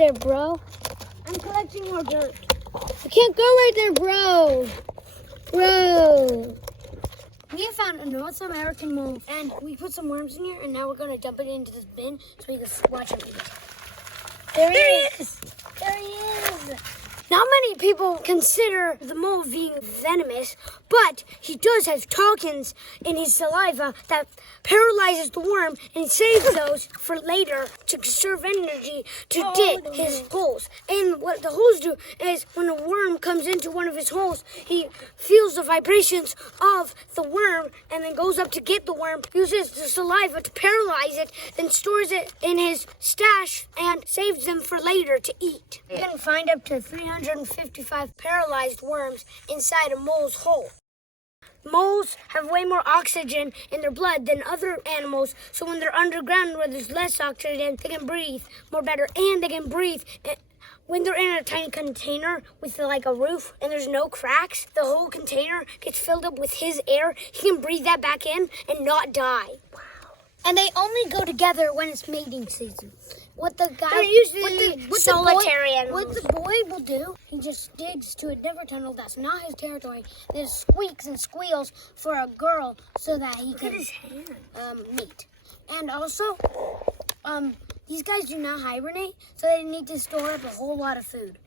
There, bro. I'm collecting more dirt. You can't go right there, bro. Bro. We have found a North American mole, and we put some worms in here, and now we're going to dump it into this bin so we can watch him eat it. There he is. There he is. Not many people consider the mole being venomous, but he does have toxins in his saliva that paralyzes the worm and saves those for later to conserve energy to dig his holes. And what the holes do is when a worm comes into one of his holes, he feels the vibrations of the worm and then goes up to get the worm, uses the saliva to paralyze it, then stores it in his stash and saves them for later to eat. You can find up to 355 paralyzed worms inside a mole's hole. Moles have way more oxygen in their blood than other animals, so when they're underground where there's less oxygen, they can breathe more better, and they can breathe. When they're in a tiny container with like a roof and there's no cracks, the whole container gets filled up with his air. He can breathe that back in and not die. Wow. And they only go together when it's mating season. What the guy, They're usually solitary animals. What the boy will do, he just digs to a different tunnel that's not his territory. Then squeaks and squeals for a girl so that he can mate. And also, these guys do not hibernate, so they need to store up a whole lot of food.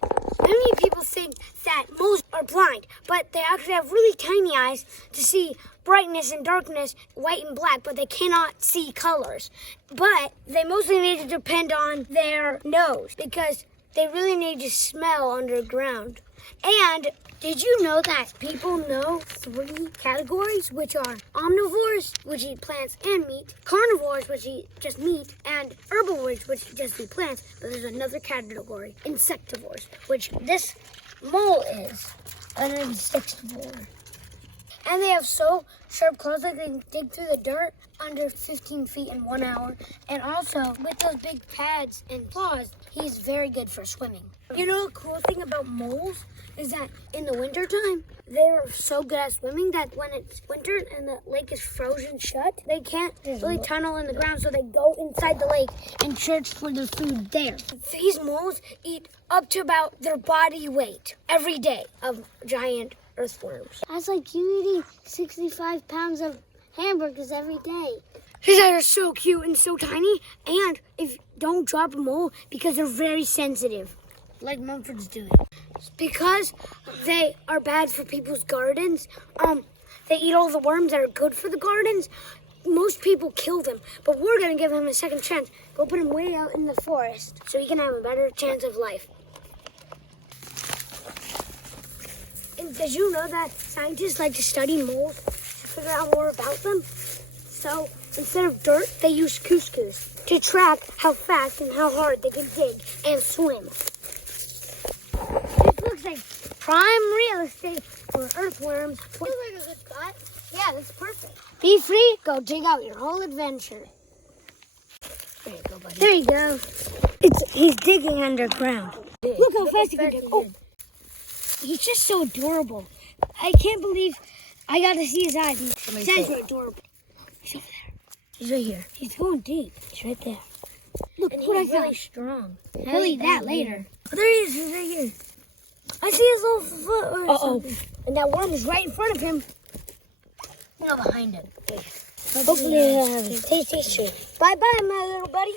Many people think that moles are blind, but they actually have really tiny eyes to see brightness and darkness, white and black, but they cannot see colors. But they mostly need to depend on their nose because they really need to smell underground. And did you know that people know 3 categories, which are omnivores, which eat plants and meat, carnivores, which eat just meat, and herbivores, which just eat plants? But there's another category, insectivores, which this mole is an insectivore. And they have so sharp claws that they can dig through the dirt under 15 feet in 1 hour. And also, with those big pads and claws, he's very good for swimming. You know the cool thing about moles is that in the wintertime, they're so good at swimming that when it's winter and the lake is frozen shut, they can't really tunnel in the ground, so they go inside the lake and search for their food there. These moles eat up to about their body weight every day of giant earthworms. That's like you eating 65 pounds of hamburgers every day. These guys are so cute and so tiny, and if don't drop a mole because they're very sensitive, like Mumfords do it. Because they are bad for people's gardens. They eat all the worms that are good for the gardens. Most people kill them, but we're gonna give him a second chance. Go put him way out in the forest so he can have a better chance of life. And did you know that scientists like to study moles to figure out more about them? So instead of dirt, they use couscous to track how fast and how hard they can dig and swim. This looks like prime real estate for earthworms. Feels like a good spot. Yeah, that's perfect. Be free, go dig out your whole adventure. There you go, buddy. There you go. He's digging underground. Look how fast he can dig. Oh. He's just so adorable. I can't believe I got to see his eyes. His eyes are adorable. He's over there. He's right here. He's going deep. He's right there. Look, And what I he's got. really strong. He'll eat that later. Oh, there he is. He's right here. I see his little foot. Uh-oh. And that worm is right in front of him. No, behind him. Hopefully he'll have a tasty treat. Bye-bye, my little buddy.